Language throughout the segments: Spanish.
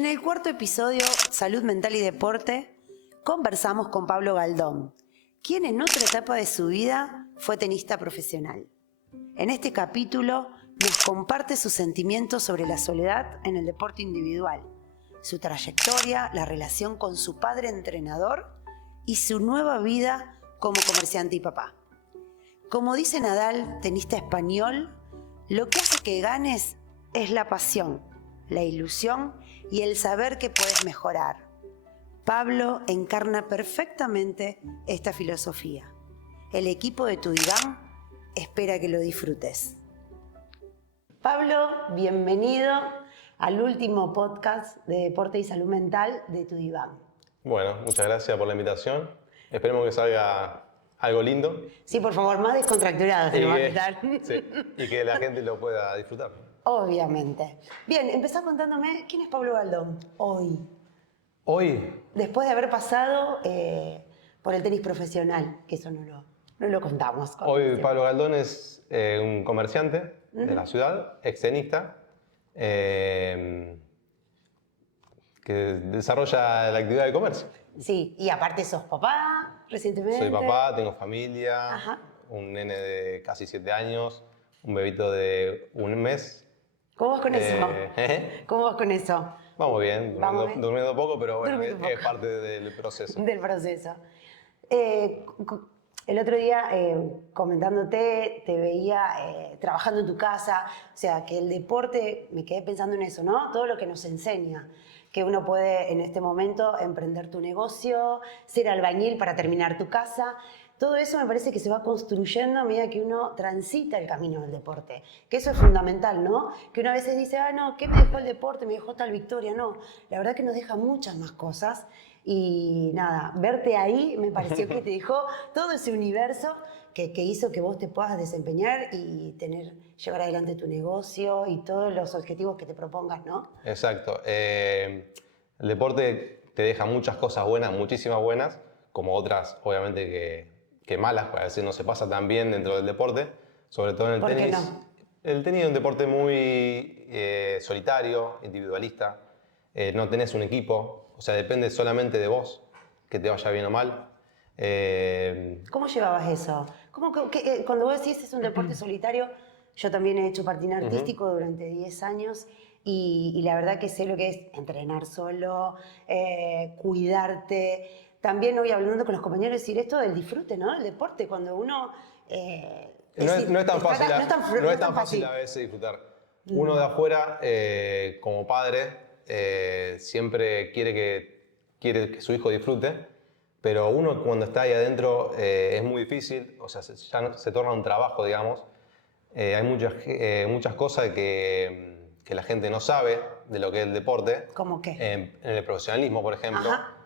En el cuarto episodio, Salud Mental y Deporte, conversamos con Pablo Galdón, quien en otra etapa de su vida fue tenista profesional. En este capítulo nos comparte sus sentimientos sobre la soledad en el deporte individual, su trayectoria, la relación con su padre entrenador y su nueva vida como comerciante y papá. Como dice Nadal, tenista español, lo que hace que ganes es la pasión, la ilusión y el saber que puedes mejorar. Pablo encarna perfectamente esta filosofía. El equipo de Tu Diván espera que lo disfrutes. Pablo, bienvenido al último podcast de Deporte y Salud Mental de Tu Diván. Bueno, muchas gracias por la invitación. Esperemos que salga algo lindo. Sí, por favor, más descontracturado se nos va a quitar. Sí, y que la gente lo pueda disfrutar. Obviamente. Bien, empezá contándome quién es Pablo Galdón hoy. Hoy, Después de haber pasado por el tenis profesional, que eso no lo contamos. hoy Pablo Galdón es un comerciante de la ciudad, extenista, que desarrolla la actividad de comercio. Sí, y aparte sos papá recientemente. Soy papá, tengo familia, Ajá. un nene de casi 7 años, un bebito de 1 mes. ¿Cómo vas con eso? ¿Eh? ¿Cómo vas con eso? Vamos bien, durmiendo poco, pero bueno, Durmiendo es poco. parte del proceso. Del proceso. El otro día, comentándote, te veía trabajando en tu casa, o sea, que el deporte, me quedé pensando en eso, ¿no? Todo lo que nos enseña, que uno puede en este momento emprender tu negocio, ser albañil para terminar tu casa. Todo eso me parece que se va construyendo a medida que uno transita el camino del deporte, que eso es fundamental, ¿no? Que uno a veces dice, no, ¿qué me dejó el deporte? Me dejó tal victoria. No, la verdad que nos deja muchas más cosas. Y nada, verte ahí me pareció que te dejó todo ese universo que hizo que vos te puedas desempeñar y llevar adelante tu negocio y todos los objetivos que te propongas, ¿no? Exacto. El deporte te deja muchas cosas buenas, muchísimas buenas, como otras, obviamente, que malas, para decir, no se pasa tan bien dentro del deporte, sobre todo en el ¿Por qué tenis. no? El tenis es un deporte muy solitario, individualista. No tenés un equipo, o sea, depende solamente de vos, que te vaya bien o mal. ¿Cómo llevabas eso? Cuando vos decís es un deporte solitario, yo también he hecho patín artístico durante 10 años y la verdad que sé lo que es entrenar solo, cuidarte. También hoy hablando con los compañeros, decir esto del disfrute, ¿no? El deporte, cuando uno... No es tan fácil, no es tan fácil a veces disfrutar. Uno de afuera, como padre, siempre quiere que su hijo disfrute, pero uno cuando está ahí adentro es muy difícil, o sea, se torna un trabajo, digamos. Hay muchas cosas que la gente no sabe de lo que es el deporte. ¿Cómo qué? En el profesionalismo, por ejemplo, Ajá.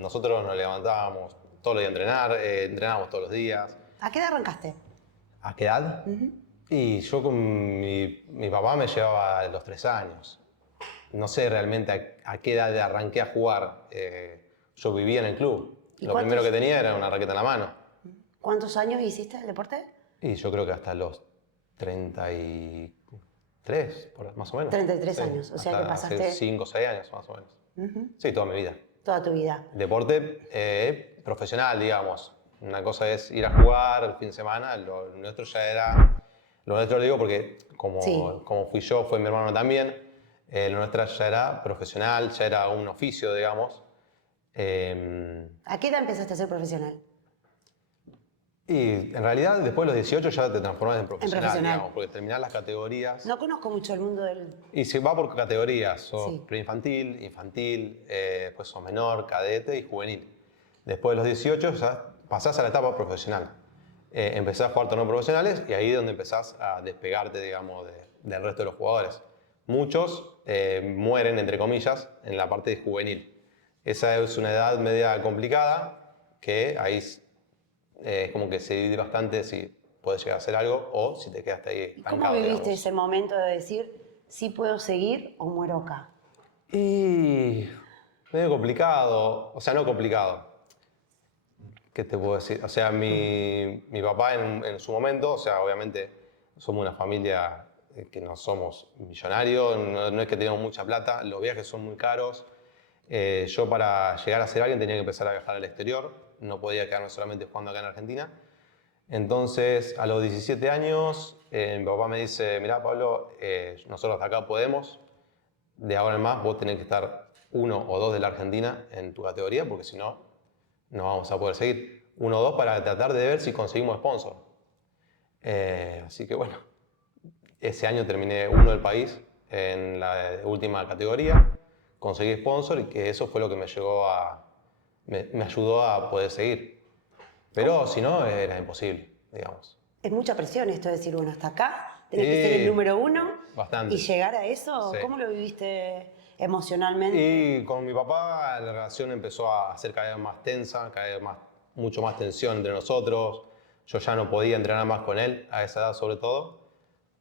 nosotros nos levantábamos todos los días a entrenar, entrenábamos todos los días. ¿A qué edad arrancaste? ¿A qué edad? Y yo con mi papá me llevaba a los 3 años. No sé realmente a qué edad arranqué a jugar. Yo vivía en el club. ¿Y Lo primero que tenía era una raqueta en la mano. ¿Cuántos años hiciste el deporte? Y yo creo que hasta los 33, más o menos. 33 años, o sea hasta que pasaste... hace 5 o 6 años, más o menos. Sí, toda mi vida. Toda tu vida. Deporte profesional, digamos. Una cosa es ir a jugar el fin de semana, lo nuestro ya era... Lo nuestro lo digo porque como fui yo, fue mi hermano también. Lo nuestro ya era profesional, ya era un oficio, digamos. ¿A qué edad empezaste a ser profesional? Y en realidad después de los 18 ya te transformas en profesional, digamos, porque terminás las categorías. No conozco mucho el mundo del... Y se va por categorías, sos Sí. preinfantil, infantil, después sos menor, cadete y juvenil. Después de los 18 ya pasás a la etapa profesional. Empezás a jugar torneos profesionales y ahí es donde empezás a despegarte, digamos, del resto de los jugadores. Muchos mueren, entre comillas, en la parte de juvenil. Esa es una edad media complicada que ahí es como que se divide bastante si puedes llegar a hacer algo o si te quedaste ahí ¿Y cómo estancado, viviste digamos. ese momento de decir, sí puedo seguir o muero acá? Y medio complicado, o sea, no complicado. ¿Qué te puedo decir? O sea, mi papá en su momento, o sea, obviamente somos una familia que no somos millonarios, no es que tenemos mucha plata, los viajes son muy caros. Yo para llegar a ser alguien tenía que empezar a viajar al exterior, no podía quedarme solamente jugando acá en Argentina. Entonces, a los 17 años, mi papá me dice, mirá Pablo, nosotros de acá podemos, de ahora en más vos tenés que estar 1 o 2 de la Argentina en tu categoría, porque si no, no vamos a poder seguir. 1 o 2 para tratar de ver si conseguimos sponsor. Así que bueno, ese año terminé 1 del país en la última categoría, conseguí sponsor y que eso fue lo que me ayudó a poder seguir. Pero si no, era imposible, digamos. Es mucha presión esto de decir, bueno, hasta acá tenés que ser el número 1 bastante. y llegar a eso. Sí. ¿Cómo lo viviste emocionalmente? Y con mi papá la relación empezó a ser cada vez más tensa, mucho más tensión entre nosotros. Yo ya no podía entrenar más con él, a esa edad sobre todo.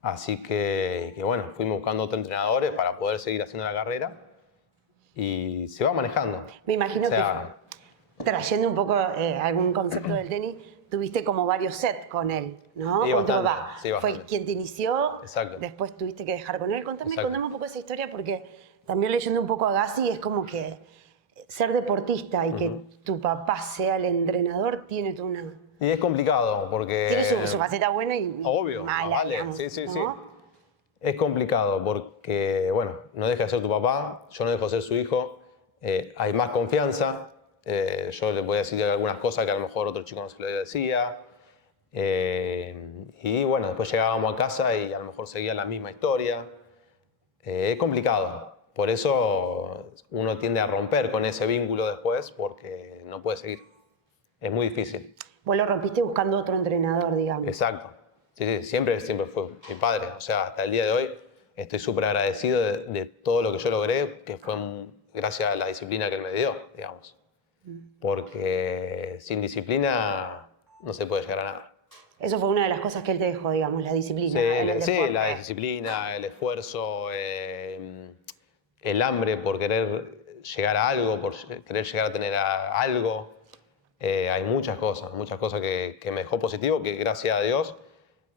Así que bueno, fuimos buscando otros entrenadores para poder seguir haciendo la carrera y se va manejando. Me imagino que, trayendo un poco algún concepto del tenis, tuviste como varios sets con él, ¿no? Sí, Con tu bastante, papá. sí, bastante. Fue quien te inició, Exacto. después tuviste que dejar con él. Contame Exacto. un poco esa historia, porque también leyendo un poco a Gassi es como que ser deportista y que tu papá sea el entrenador tiene toda una... Y es complicado porque... Tiene su faceta buena y obvio, mala, vale, digamos, sí, ¿no? sí. Es complicado porque, bueno, no deja de ser tu papá, yo no dejo de ser su hijo, hay más confianza, yo le voy a decir algunas cosas que a lo mejor otro chico no se le decía, y bueno, después llegábamos a casa y a lo mejor seguía la misma historia. Es complicado, por eso uno tiende a romper con ese vínculo después porque no puede seguir, es muy difícil. Vos lo rompiste buscando otro entrenador, digamos. Exacto. Sí, siempre fue mi padre. O sea, hasta el día de hoy estoy súper agradecido de todo lo que yo logré, que fue gracias a la disciplina que él me dio, digamos. Porque sin disciplina no se puede llegar a nada. Eso fue una de las cosas que él te dejó, digamos, la disciplina. Sí, en el deporte. la disciplina, el esfuerzo, el hambre por querer llegar a algo, por querer llegar a tener algo. Hay muchas cosas que me dejó positivo, que gracias a Dios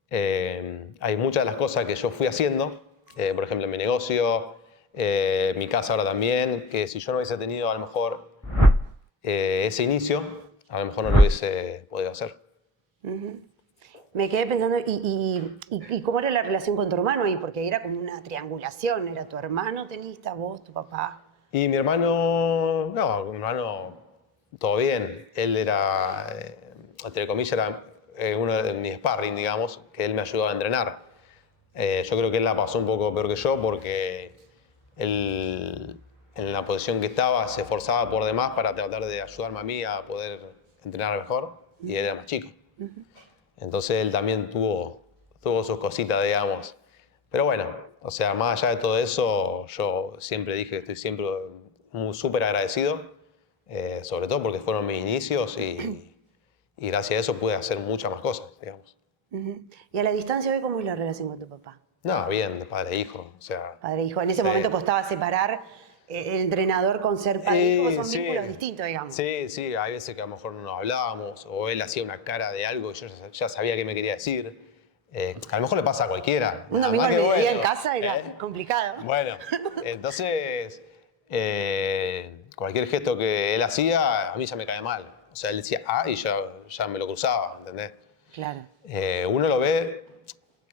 hay muchas de las cosas que yo fui haciendo, por ejemplo en mi negocio, mi casa ahora también, que si yo no hubiese tenido a lo mejor ese inicio, a lo mejor no lo hubiese podido hacer. Me quedé pensando, ¿y cómo era la relación con tu hermano ahí? Porque era como una triangulación, era tu hermano tenista, vos, tu papá. Y mi hermano, no, mi hermano, todo bien. Él era, entre comillas, era uno de mis sparring, digamos, que él me ayudaba a entrenar. Yo creo que él la pasó un poco peor que yo porque él, en la posición que estaba, se esforzaba por demás para tratar de ayudarme a mí a poder entrenar mejor y él era más chico. Entonces él también tuvo sus cositas, digamos. Pero bueno, o sea, más allá de todo eso, yo siempre dije que estoy siempre súper agradecido, sobre todo porque fueron mis inicios y gracias a eso pude hacer muchas más cosas, digamos. ¿Y a la distancia hoy cómo es la relación con tu papá? No, bien, de padre e hijo, o sea... Padre e hijo. En ese momento costaba separar el entrenador con ser padre e hijo, son vínculos distintos, digamos. Sí, hay veces que a lo mejor no nos hablábamos, o él hacía una cara de algo y yo ya sabía qué me quería decir. A lo mejor le pasa a cualquiera. Uno mismo al mediodía en casa era complicado. Bueno, entonces cualquier gesto que él hacía a mí ya me cae mal. O sea, él decía y ya me lo cruzaba, ¿entendés? Claro. Uno lo ve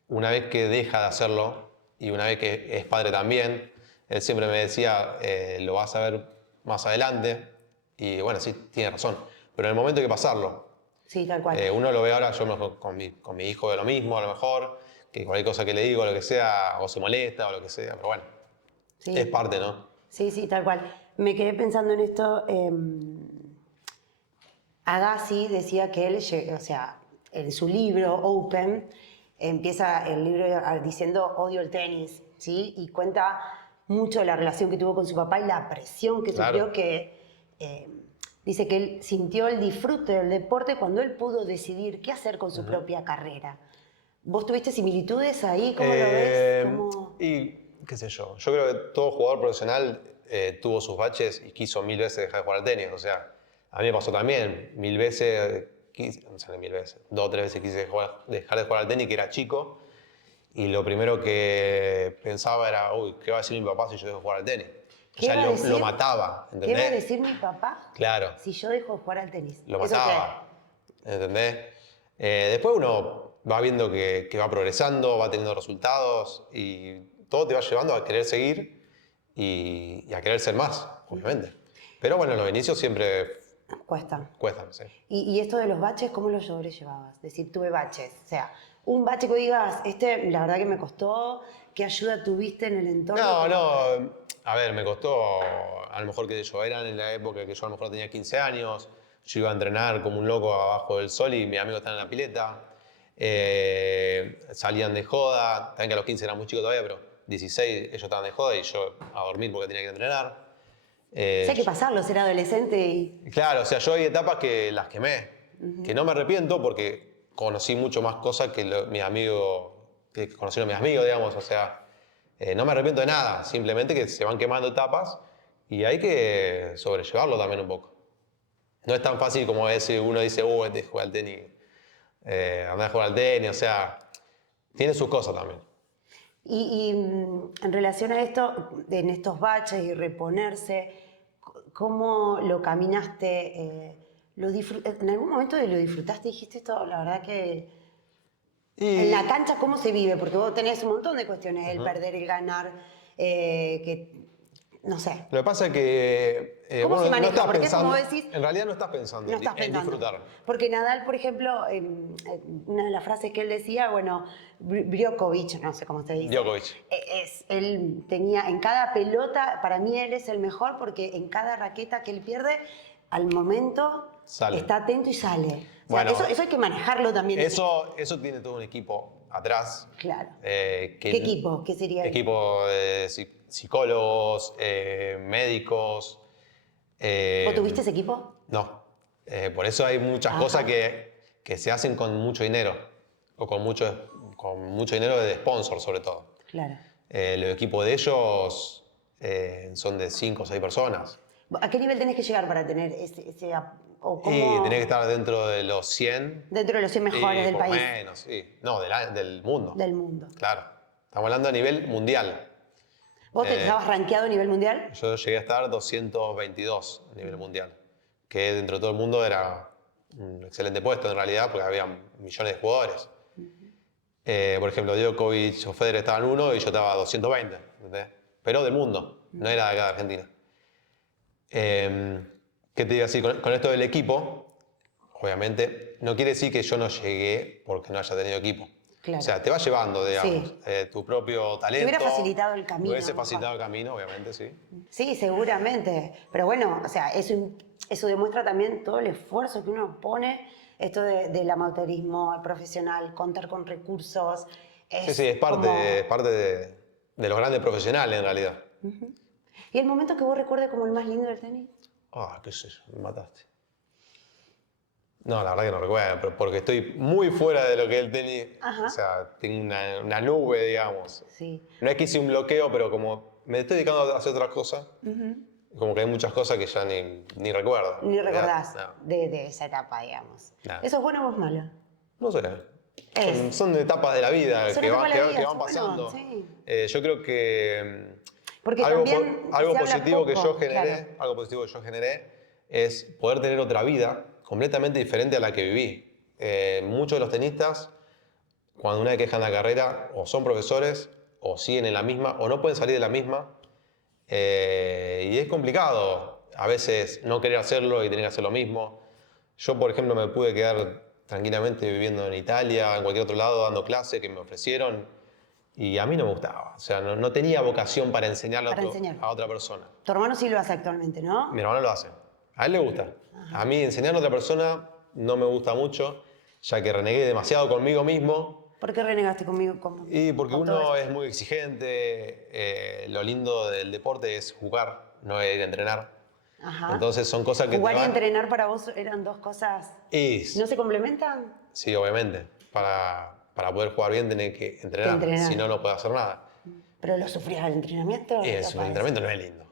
una vez que deja de hacerlo y una vez que es padre también. Él siempre me decía, lo vas a ver más adelante. Y bueno, sí, tiene razón. Pero en el momento hay que pasarlo. Sí, tal cual. Uno lo ve ahora, yo con mi hijo de lo mismo, a lo mejor, que cualquier cosa que le digo, lo que sea, o se molesta o lo que sea, pero bueno, Sí. es parte, ¿no? Sí, tal cual. Me quedé pensando en esto. Agassi decía que él, o sea, en su libro, Open, empieza el libro diciendo odio el tenis, ¿sí? Y cuenta mucho de la relación que tuvo con su papá y la presión que sufrió, que dice que él sintió el disfrute del deporte cuando él pudo decidir qué hacer con su propia carrera. ¿Vos tuviste similitudes ahí? ¿Cómo lo ves? Y qué sé yo creo que todo jugador profesional tuvo sus baches y quiso 1000 veces dejar de jugar al tenis. O sea, a mí me pasó también, 1000 veces, no sé, 1000 veces, 2 o 3 veces quise dejar de jugar al tenis, que era chico. Y lo primero que pensaba era, uy, ¿qué va a decir mi papá si yo dejo de jugar al tenis? O ¿Qué sea, va a decir? lo mataba, ¿Qué ¿entendés? va a decir mi papá Claro, si yo dejo de jugar al tenis? lo ¿Eso mataba, ¿entendés? Después uno va viendo que va progresando, va teniendo resultados y todo te va llevando a querer seguir y a querer ser más, obviamente. Pero bueno, los inicios siempre qué? Cuesta. cuestan, sí. Y esto de los baches, ¿cómo lo sobrellevabas? Es decir, tuve baches. O sea, un bache que digas, la verdad que me costó, ¿qué ayuda tuviste en el entorno? No, no, a ver, me costó, a lo mejor que yo era en la época que yo a lo mejor tenía 15 años, yo iba a entrenar como un loco abajo del sol y mis amigos estaban en la pileta, salían de joda, también que a los 15 era muy chico todavía, pero 16 ellos estaban de joda y yo a dormir porque tenía que entrenar. O sea, hay que pasarlo, ser adolescente y... Claro, o sea, yo hay etapas que las quemé, que no me arrepiento porque conocí mucho más cosas que mis amigos, que conocieron mis amigos, digamos, o sea, no me arrepiento de nada, simplemente que se van quemando etapas y hay que sobrellevarlo también un poco. No es tan fácil como decir, uno dice, antes de jugar al tenis, andar a jugar al tenis, o sea, tiene sus cosas también. En relación a esto, en estos baches y reponerse, ¿cómo lo caminaste? ¿En algún momento lo disfrutaste? Dijiste esto, la verdad que... En la cancha, ¿cómo se vive? Porque vos tenés un montón de cuestiones, el perder, el ganar, que... No sé. Lo que pasa es que ¿Cómo se maneja? no estás Porque pensando, como decís, en realidad no estás pensando no estás en pensando. disfrutar. Porque Nadal, por ejemplo, una de las frases que él decía, bueno, Djokovic, no sé cómo se dice. Djokovic. Él tenía en cada pelota, para mí él es el mejor porque en cada raqueta que él pierde, al momento Sale. está atento y sale. O sea, Bueno, eso hay que manejarlo también. Eso tiene todo un equipo atrás. Claro. ¿Qué equipo? ¿Qué sería? Equipo de psicólogos, médicos. ¿Vos tuviste ese equipo? No. Por eso hay muchas cosas que se hacen con mucho dinero. O con mucho dinero de sponsor, sobre todo. Claro. Los equipos de ellos son de 5 o 6 personas. ¿A qué nivel tenés que llegar para tener ese o cómo? Y tenés que estar dentro de los 100. Dentro de los 100 mejores del por país. menos, sí. No, del mundo. Del mundo. Claro. Estamos hablando a nivel mundial. ¿Vos te estabas rankeado a nivel mundial? Yo llegué a estar 222 a nivel mundial. Que dentro de todo el mundo era un excelente puesto en realidad, porque había millones de jugadores. Por ejemplo, Djokovic o Federer estaban 1 y yo estaba 220. ¿Entendés? Pero del mundo, no era de acá de Argentina. ¿Qué te digo así? Con esto del equipo, obviamente, no quiere decir que yo no llegué porque no haya tenido equipo. Claro. O sea, te va llevando, digamos, Sí. Tu propio talento. Te hubiera facilitado el camino. Me hubiese facilitado el camino, obviamente, sí. Sí, seguramente. Pero bueno, o sea, eso demuestra también todo el esfuerzo que uno pone, esto del amateurismo profesional, contar con recursos. Sí, es parte de los grandes profesionales, en realidad. ¿Y el momento que vos recuerdes como el más lindo del tenis? Qué sé yo, me mataste. No, la verdad que no recuerdo, pero porque estoy muy fuera de lo que es el tenis. Ajá. O sea, tengo una nube, digamos. Sí. No es que hice un bloqueo, pero como me estoy dedicando a hacer otras cosas, como que hay muchas cosas que ya ni recuerdo. Ni recordás No. de esa etapa, digamos. No. ¿Eso es bueno o es malo? No sé. Son etapas de la vida Son que etapas de la vida, van bueno, pasando. sí. Yo creo que Porque algo también algo se habla positivo que poco, yo generé, claro. algo positivo que yo generé es poder tener otra vida completamente diferente a la que viví. Muchos de los tenistas, cuando una vez que dejan la carrera, o son profesores, o siguen en la misma, o no pueden salir de la misma. Y es complicado a veces no querer hacerlo y tener que hacer lo mismo. Yo, por ejemplo, me pude quedar tranquilamente viviendo en Italia, en cualquier otro lado, dando clases que me ofrecieron. Y a mí no me gustaba. O sea, no tenía vocación para enseñarle a otra persona. Tu hermano sí lo hace actualmente, ¿no? Mi hermano lo hace. A él le gusta. A mí enseñar a otra persona no me gusta mucho, ya que renegué demasiado conmigo mismo. ¿Por qué renegaste conmigo? Y porque uno es muy exigente. Lo lindo del deporte es jugar, no ir a entrenar. Ajá. Entonces son cosas que ¿Jugar y entrenar para vos eran dos cosas? ¿No se complementan? Sí, obviamente. Para poder jugar bien tenés que entrenar. Si no, no puedes hacer nada. ¿Pero lo sufrías el entrenamiento? Y el entrenamiento no es lindo.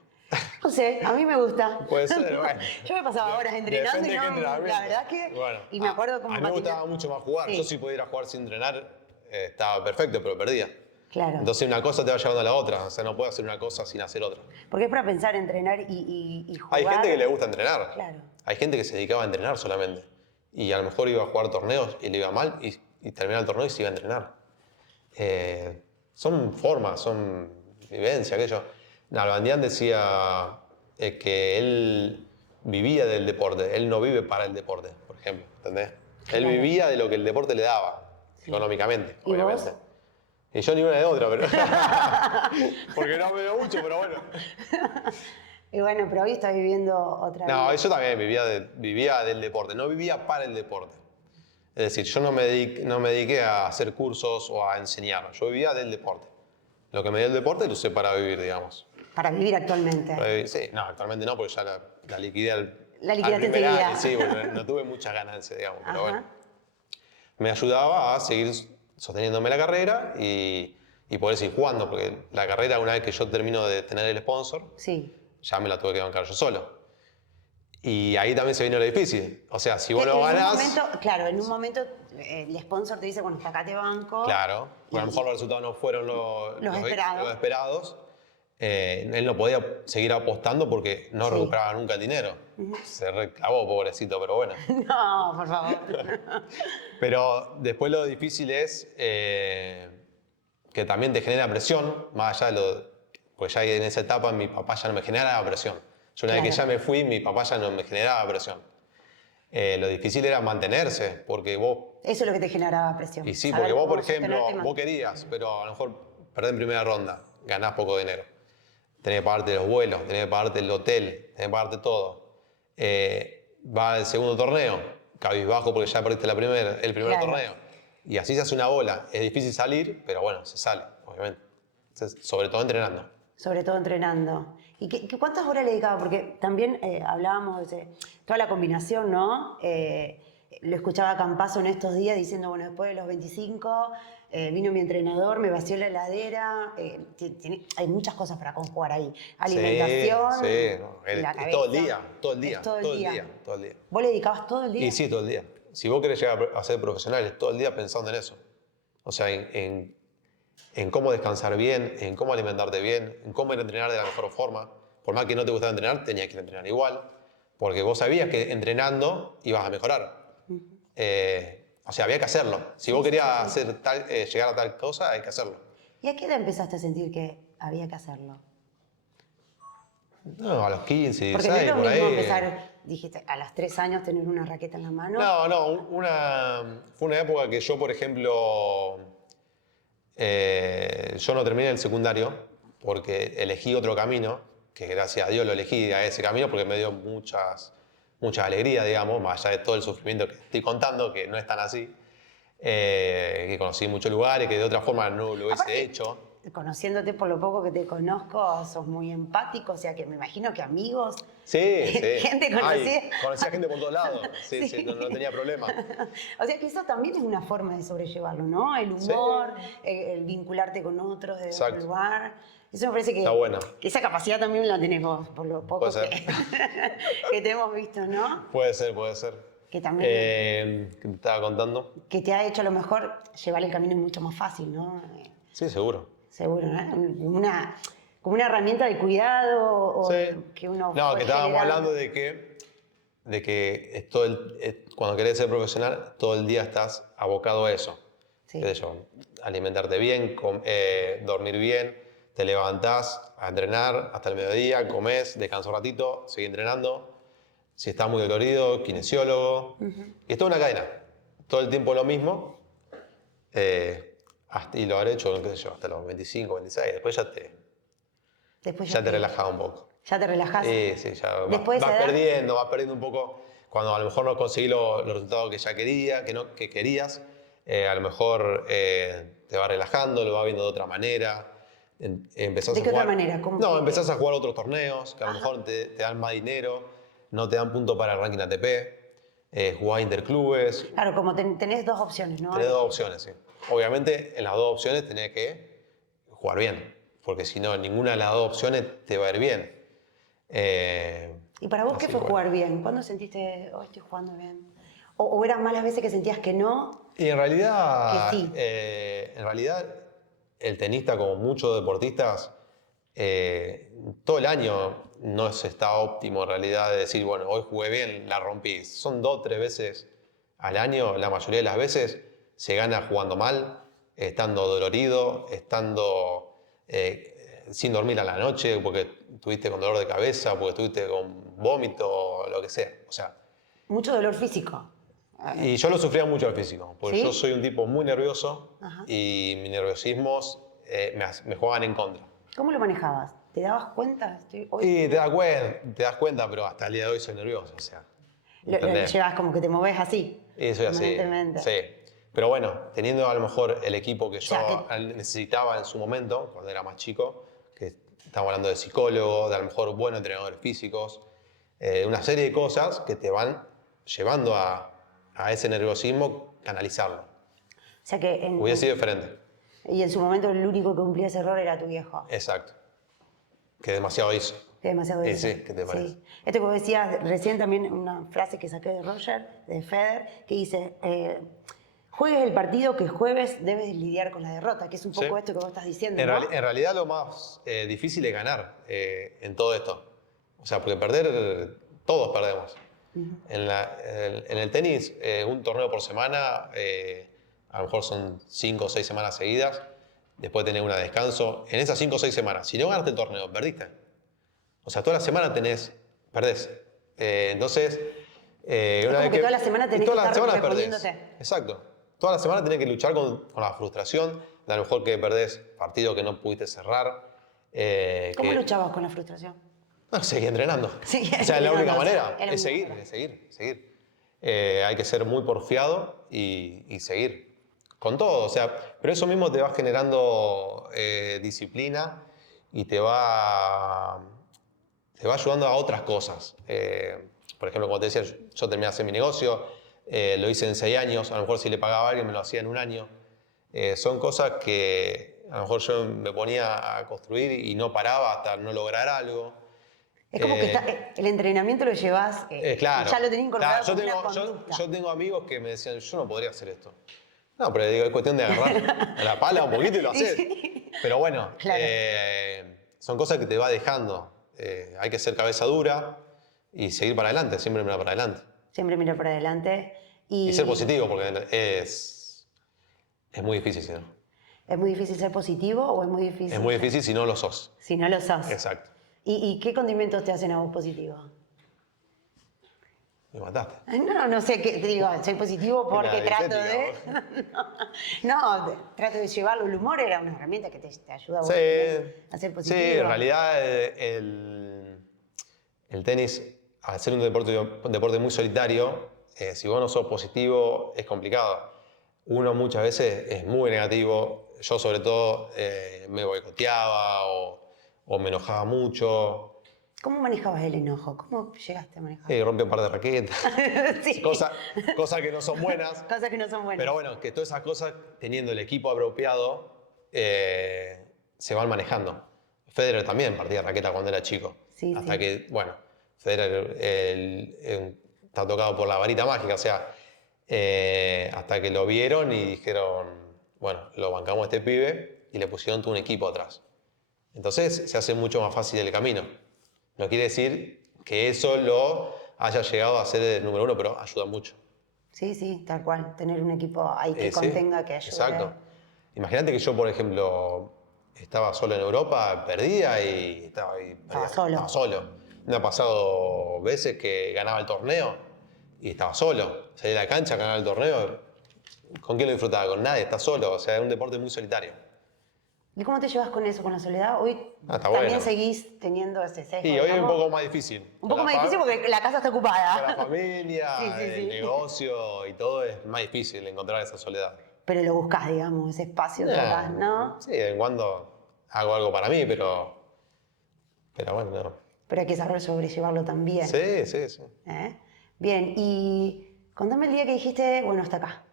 No sé, a mí me gusta. Puede ser, bueno. Yo me pasaba horas entrenando y no, la verdad que... Bueno, y me acuerdo cómo a mí me gustaba mucho más jugar. Sí. Yo si pudiera jugar sin entrenar, estaba perfecto, pero perdía. Claro. Entonces una cosa te va llevando a la otra, o sea, no puedes hacer una cosa sin hacer otra. Porque es para pensar, entrenar y jugar. Hay gente que le gusta entrenar. Claro. Hay gente que se dedicaba a entrenar solamente. Y a lo mejor iba a jugar torneos y le iba mal y terminaba el torneo y se iba a entrenar. Son formas, son vivencias, aquello. Nalbandián decía que él vivía del deporte, él no vive para el deporte, por ejemplo, ¿entendés? Él Claro. vivía de lo que el deporte le daba, económicamente, ¿Y obviamente. vos? Y yo ni una de otra, pero. Porque no me veo mucho, pero bueno. Y bueno, pero hoy estás viviendo otra No, vida. yo también vivía del deporte, no vivía para el deporte. Es decir, yo no me dediqué a hacer cursos o a enseñar, yo vivía del deporte. Lo que me dio el deporte lo usé para vivir, digamos. Para vivir actualmente. Para vivir, sí, no, actualmente no, porque ya la liquidé La al liquidaste primer enseguida. año, sí, porque no tuve muchas ganancias, digamos, pero Ajá. bueno. Me ayudaba a seguir sosteniéndome la carrera y poder seguir jugando, porque la carrera, una vez que yo termino de tener el sponsor, Sí. ya me la tuve que bancar yo solo. Y ahí también se vino lo difícil. O sea, si vos no En un ganás... momento, claro, en un momento el sponsor te dice, bueno, hasta acá te banco. Claro, porque a lo mejor los resultados no fueron Los esperados. los esperados. Él no podía seguir apostando porque no Sí. recuperaba nunca el dinero. Se reclavó, pobrecito, pero bueno. No, por favor. Pero después lo difícil es que también te genera presión, más allá de lo... Pues ya en esa etapa mi papá ya no me generaba presión. Yo una vez que ya Claro. me fui, mi papá ya no me generaba presión. Lo difícil era mantenerse, porque vos... Eso es lo que te generaba presión. Y sí, Saber porque vos, por cómo ejemplo, sostenerte y vos querías, pero a lo mejor perdés en primera ronda, ganás poco dinero. Tenés que pagarte los vuelos, tenés que pagarte el hotel, tenés que pagarte todo. Va al segundo torneo, cabizbajo porque ya perdiste el primer Claro. torneo. Y así se hace una bola. Es difícil salir, pero bueno, se sale, obviamente. Entonces, sobre todo entrenando. Sobre todo entrenando. ¿Y cuántas horas le dedicaba? Porque también hablábamos de toda la combinación, ¿no? Lo escuchaba a Campazo en estos días diciendo, bueno, después de los 25 vino mi entrenador, me vació la heladera. Hay muchas cosas para conjugar ahí. Alimentación, Sí, la es cabeza. todo el día, todo el día, Es todo el día. todo el día. ¿Vos le dedicabas todo el día? Y sí, todo el día. Si vos querés llegar a ser profesional, es todo el día pensando en eso. O sea, en cómo descansar bien, en cómo alimentarte bien, en cómo ir a entrenar de la mejor forma. Por más que no te gustara entrenar, tenías que ir a entrenar igual, porque vos sabías que entrenando ibas a mejorar. O sea, había que hacerlo. Si vos querías hacer llegar a tal cosa, hay que hacerlo. ¿Y a qué edad empezaste a sentir que había que hacerlo? No, a los 15, Porque no 16, es lo por mismo ahí. empezar, dijiste, a los 3 años tener una raqueta en la mano. No, fue una época que yo, por ejemplo, yo no terminé el secundario porque elegí otro camino, que gracias a Dios lo elegí a ese camino porque me dio muchas alegrías, digamos, más allá de todo el sufrimiento que estoy contando, que no es tan así, que conocí muchos lugares, que de otra forma no lo hubiese Aparte, hecho. Conociéndote por lo poco que te conozco, sos muy empático, o sea que me imagino que amigos, Sí, sí. gente conocida. Conocía gente por todos lados, sí, Sí. no tenía problema. O sea que eso también es una forma de sobrellevarlo, ¿no? El humor, el vincularte con otros de otro Exacto. lugar. Eso me parece que, Está bueno. que esa capacidad también la tenés vos, por lo poco Puede ser. que te hemos visto, ¿no? Puede ser. Que también ¿Qué te estaba contando? que te ha hecho a lo mejor llevar el camino mucho más fácil, ¿no? Sí, seguro. Seguro, ¿no? Como una herramienta de cuidado o Sí. que uno No, fue que estábamos generando. hablando de que es cuando querés ser profesional, todo el día estás abocado a eso. Sí. ¿Qué sé yo? Alimentarte bien, dormir bien, te levantás a entrenar hasta el mediodía, comés, descansas un ratito, seguís entrenando. Si estás muy dolorido, kinesiólogo. Y es toda una cadena. Todo el tiempo lo mismo. Y lo habré hecho, qué sé yo, hasta los 25, 26. Después Después ya te relajás un poco. Ya te relajás. Sí, ya Después de vas esa edad, vas perdiendo un poco. Cuando a lo mejor no conseguís los resultados que ya que querías, a lo mejor te vas relajando, lo vas viendo de otra manera. Empezás ¿de a qué otra jugar- manera? ¿Cómo No, que- empezás a jugar otros torneos que a lo mejor te dan más dinero, no te dan punto para el ranking ATP, jugás interclubes. Claro, como tenés dos opciones, ¿no? Tenés dos opciones, sí. Obviamente, en las dos opciones tenés que jugar bien, porque si no, ninguna de las dos opciones te va a ir bien. ¿Y para vos Así qué fue que jugar bien? ¿Cuándo sentiste, oh, estoy jugando bien? ¿O eran malas veces que sentías que no? Y en realidad, Que sí. el tenista, como muchos deportistas, todo el año no está óptimo en realidad de decir, bueno, hoy jugué bien, la rompí. Son 2 o 3 veces al año, la mayoría de las veces se gana jugando mal, estando dolorido, estando sin dormir a la noche, porque estuviste con dolor de cabeza, porque estuviste con vómito, lo que sea. O sea, Mucho dolor físico. y yo lo sufría mucho al físico, porque yo ¿Sí? soy un tipo muy nervioso Ajá. y mis nerviosismos me juegan en contra. ¿Cómo lo manejabas? ¿Te dabas cuenta? Y te das cuenta, pero hasta el día de hoy soy nervioso, o sea, Lo ¿entendés? llevas como que te moves así, Y soy así, permanentemente. sí. Pero bueno, teniendo a lo mejor el equipo que O yo sea, que necesitaba en su momento, cuando era más chico, que estamos hablando de psicólogos, de a lo mejor buenos entrenadores físicos, una serie de cosas que te van llevando a ese nerviosismo, canalizarlo. o sea que Hubiera sido diferente. y en su momento el único que cumplía ese error era tu viejo. Exacto. Que demasiado hizo. Que demasiado hizo. Sí, ¿qué te parece? Sí. Esto que vos decías recién también, una frase que saqué de Roger, de Federer, que dice, juegues el partido que jueves debes lidiar con la derrota, que es un poco Sí. esto que vos estás diciendo, En, ¿no? en realidad lo más difícil es ganar en todo esto. O sea, porque perder, todos perdemos. En el tenis, un torneo por semana, a lo mejor son 5 o 6 semanas seguidas, después tenés una de descanso. En esas 5 o 6 semanas, si no ganaste el torneo, perdiste. O sea, toda la semana perdés. Entonces, una como vez que toda la semana tenés toda que la estar semana reponiéndote. Exacto. Toda la semana tenés que luchar con la frustración, de a lo mejor que perdés partido que no pudiste cerrar. ¿Cómo luchabas con la frustración? No, seguí entrenando. Seguí O sea, es la única entrenando, manera. es la Es única seguir, manera. es seguir, seguir. Hay que ser muy porfiado y seguir. Con todo. O sea, pero eso mismo te va generando disciplina y te va ayudando a otras cosas. Por ejemplo, como te decía, yo terminé de hacer mi negocio, lo hice en 6 años, a lo mejor si le pagaba a alguien me lo hacía en un año. Son cosas que a lo mejor yo me ponía a construir y no paraba hasta no lograr algo. Es como que el entrenamiento lo llevas, Claro, ya lo tenés incorporado claro, como una conducta. yo tengo amigos que me decían, yo no podría hacer esto. No, pero digo, es cuestión de agarrar la pala un poquito y lo haces. Pero bueno, Claro. son cosas que te va dejando. Hay que ser cabeza dura y seguir para adelante, siempre mirar para adelante. Siempre miro para adelante. Y ser positivo, porque es muy difícil si no. ¿Es muy difícil ser positivo o es muy difícil? Es muy difícil si no lo sos. Si no lo sos. Exacto. ¿Y qué condimentos te hacen a vos positivo? Me mataste. No sé qué, te digo, soy positivo porque La trato de... dietética, trato de llevarlo. El humor era una herramienta que te ayuda a vos Sí, a ser sí, positivo. en realidad el tenis, al ser un deporte muy solitario, si vos no sos positivo es complicado. Uno muchas veces es muy negativo. Yo sobre todo me boicoteaba o me enojaba mucho. ¿Cómo manejabas el enojo? ¿Cómo llegaste a manejar? Rompí un par de raquetas. Sí. Cosas que no son buenas. Cosas que no son buenas. Pero bueno, que todas esas cosas, teniendo el equipo apropiado, se van manejando. Federer también partía raqueta cuando era chico. Sí, Hasta sí. que, bueno, Federer está tocado por la varita mágica, o sea, hasta que lo vieron y dijeron, bueno, lo bancamos a este pibe y le pusieron todo un equipo atrás. Entonces se hace mucho más fácil el camino. No quiere decir que eso lo haya llegado a ser el número uno, pero ayuda mucho. Sí, sí, tal cual. Tener un equipo ahí que contenga, Sí, que ayude. exacto. Imagínate que yo, por ejemplo, estaba solo en Europa, perdía y estaba ahí. Estaba solo. Estaba solo. Me ha pasado veces que ganaba el torneo y estaba solo. Salía a la cancha, ganaba el torneo. ¿Con quién lo disfrutaba? Con nadie, estás solo. O sea, es un deporte muy solitario. ¿Y cómo te llevas con eso, con la soledad? Hoy Está también bueno. seguís teniendo ese sesgo. Y hoy es un digamos. poco más difícil. Un poco más difícil porque la casa está ocupada. Con la familia, Sí, sí, el sí. negocio y todo es más difícil encontrar esa soledad. Pero lo buscas, digamos, ese espacio que das, ¿no? Sí, de vez en cuando hago algo para mí, pero bueno, no. Pero hay que saber sobrellevarlo también. Sí, sí, sí. ¿Eh? Bien, y contame el día que dijiste, bueno, hasta acá.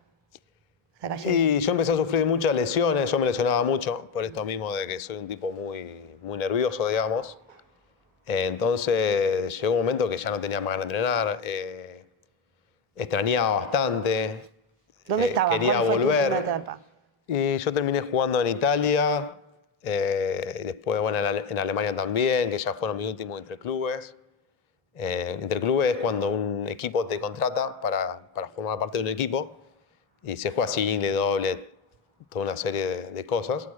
Hasta acá llegué. Y yo empecé a sufrir muchas lesiones, yo me lesionaba mucho, por esto mismo de que soy un tipo muy, muy nervioso, digamos. Entonces llegó un momento que ya no tenía más ganas de entrenar, extrañaba bastante. ¿Dónde estabas? quería ¿Cuál fue tu volver. última etapa? Y yo terminé jugando en Italia, y después bueno, en Alemania también, que ya fueron mis últimos interclubes. Interclubes es cuando un equipo te contrata para formar parte de un equipo y se juega single, doble, toda una serie de cosas.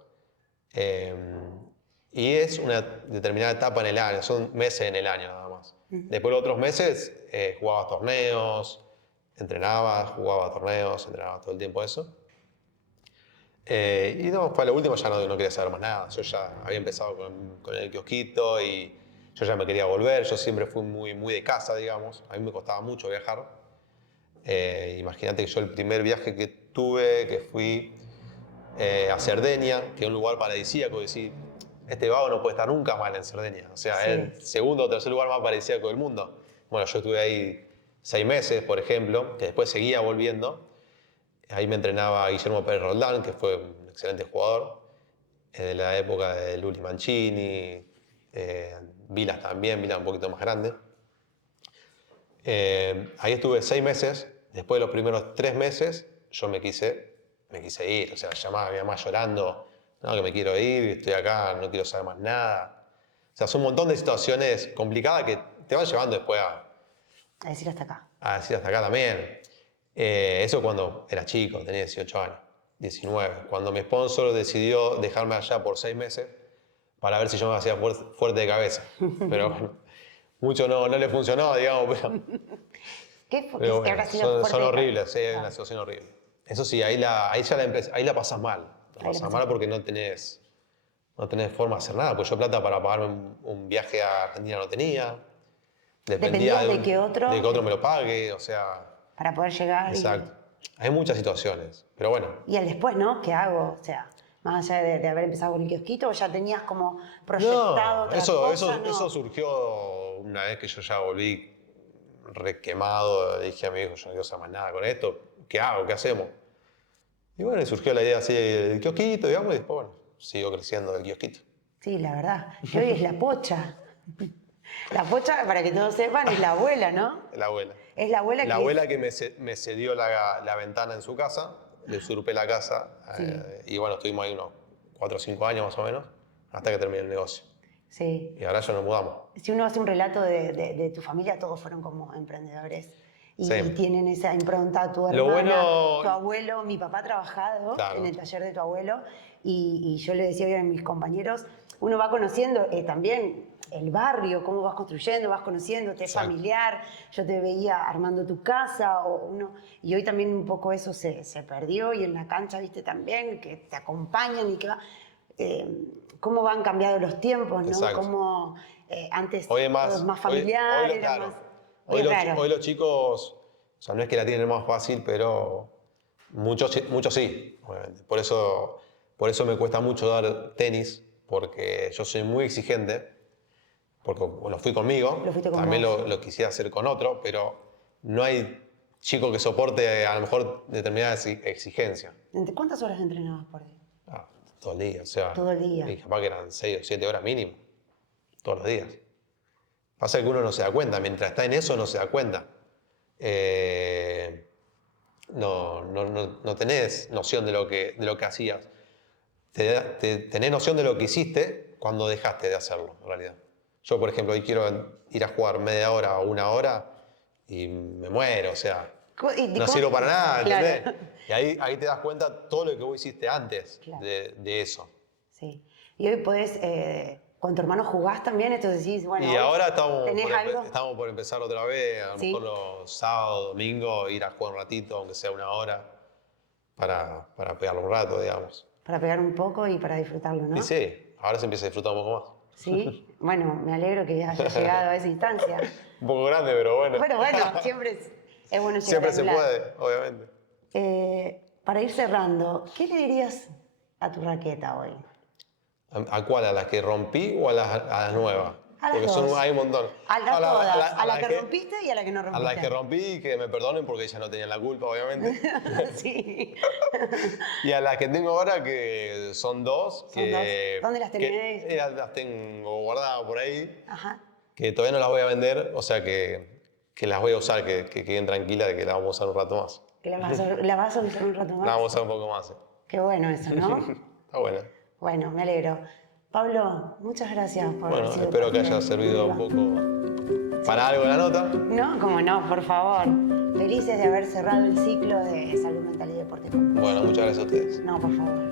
Eh, y es una determinada etapa en el año, son meses en el año nada más. Después los otros meses jugabas torneos, entrenabas, jugaba torneos, entrenaba todo el tiempo eso. Y no, para lo último ya no quería saber más nada. Yo ya había empezado con el kiosquito y yo ya me quería volver. Yo siempre fui muy de casa, digamos. A mí me costaba mucho viajar. Imagínate que yo el primer viaje que tuve, que fui a Cerdeña, que es un lugar paradisíaco, y decir, este vago no puede estar nunca mal en Cerdeña. O sea, Sí. es el segundo o tercer lugar más paradisíaco del mundo. Bueno, yo estuve ahí 6 meses, por ejemplo, que después seguía volviendo. Ahí me entrenaba Guillermo Pérez Roldán, que fue un excelente jugador, de la época de Luli Mancini, Vilas también, Vilas un poquito más grande. Ahí estuve 6 meses. Después de los primeros 3 meses, yo me quise ir. O sea, llamaba a mi mamá llorando, no, que me quiero ir, estoy acá, no quiero saber más nada. O sea, son un montón de situaciones complicadas que te van llevando después A decir hasta acá. a decir hasta acá también. Eso cuando era chico, tenía 18 años, 19. Cuando mi sponsor decidió dejarme allá por 6 meses para ver si yo me hacía fuerte de cabeza. Pero bueno, mucho no le funcionó, digamos, ¿Qué fue? pero ¿Que bueno, habrá sido fuerte son de horribles, cabeza? sí, es una situación horrible. Eso sí, ahí la pasas mal. La Ahí la pasas pasas mal mal. porque no tenés forma de hacer nada. Pues yo plata para pagarme un viaje a Argentina no tenía. Dependía ¿Dependías de que otro? de que otro me lo pague, o sea, Para poder llegar exacto. Hay muchas situaciones, pero bueno, y al después, ¿no? ¿Qué hago? O sea, más allá de haber empezado con el kiosquito, ya tenías como proyectado no, otra eso, cosa, eso, ¿no? eso surgió una vez que yo ya volví requemado. Dije a mi hijo, yo no quiero hacer más nada con esto, ¿qué hago? ¿Qué hacemos? Y bueno, y surgió la idea así del kiosquito, digamos, y después, bueno, sigo creciendo el kiosquito. Sí, la verdad. Y hoy es la pocha. La pocha, para que todos sepan, es la abuela, ¿no? La abuela. Es la abuela La que abuela que me cedió la ventana en su casa, le usurpé la casa, Sí. y bueno, estuvimos ahí unos 4 o 5 años más o menos, hasta que terminé el negocio. Sí. Y ahora ya nos mudamos. Si uno hace un relato de tu familia, todos fueron como emprendedores. Y, Sí. y tienen esa impronta, tu Lo hermana, bueno- tu abuelo. Mi papá ha trabajado Claro. en el taller de tu abuelo y yo le decía hoy a mis compañeros, uno va conociendo también el barrio, cómo vas construyendo, vas conociendo, te es Exacto. familiar. Yo te veía armando tu casa y hoy también un poco eso se perdió y en la cancha, viste, también, que te acompañan y que va... cómo van cambiando los tiempos, ¿no? Exacto. Cómo antes Hoy es todo es más familiar, hoy era claro. más... Hoy es raro. Hoy los chicos, o sea, no es que la tienen más fácil, pero muchos sí, obviamente. Por eso me cuesta mucho dar tenis, porque yo soy muy exigente, porque lo fui conmigo, Lo fuiste con también vos. lo quisiera hacer con otro, pero no hay chico que soporte a lo mejor determinadas exigencias. ¿Cuántas horas entrenabas por día? Ah, todo el día, o sea, Todo el día. y capaz que eran 6 o 7 horas mínimo, todos los días. Pasa que uno no se da cuenta, mientras está en eso no se da cuenta. No tenés noción de lo que hacías. Tenés noción de lo que hiciste cuando dejaste de hacerlo, en realidad. Yo, por ejemplo, hoy quiero ir a jugar media hora o 1 hora y me muero, o sea, no sirvo para nada, Claro. ¿entendés? Y ahí te das cuenta todo lo que vos hiciste antes Claro. de eso. Sí. Y hoy podés, con tu hermano jugás también, entonces decís, bueno, Y hoy ahora ¿tenés algo? estamos por empezar otra vez, a lo Sí. mejor los sábados, domingos, ir a jugar un ratito, aunque sea 1 hora, para pegarlo un rato, digamos. Para pegar un poco y para disfrutarlo, ¿no? Y sí, ahora se empieza a disfrutar un poco más. Sí. Bueno, me alegro que hayas llegado a esa instancia. Un poco grande, pero bueno. Bueno, siempre es bueno llegar Siempre a se hablar. puede, obviamente. Para ir cerrando, ¿qué le dirías a tu raqueta hoy? ¿A cuál? ¿A las que rompí o a las nuevas? A las Porque dos. hay un montón. A todas. A la que que rompiste y a la que no A rompiste. las que rompí, que me perdonen porque ellas no tenían la culpa, obviamente. Sí. Y a las que tengo ahora, que son dos. Son dos. ¿Dónde las tenés? Las tengo guardadas por ahí, Ajá. que todavía no las voy a vender, o sea que las voy a usar, que queden tranquilas de que las vamos a usar un rato más. ¿Que la vas a usar un rato más? La vamos a usar un poco más. Qué bueno eso, ¿no? Está buena. Bueno, me alegro. Pablo, muchas gracias por Bueno, haber sido espero que parte haya servido un poco para algo la nota. No, como no, por favor. Felices de haber cerrado el ciclo de salud mental y deporte con vos. Bueno, muchas gracias a ustedes. No, por favor.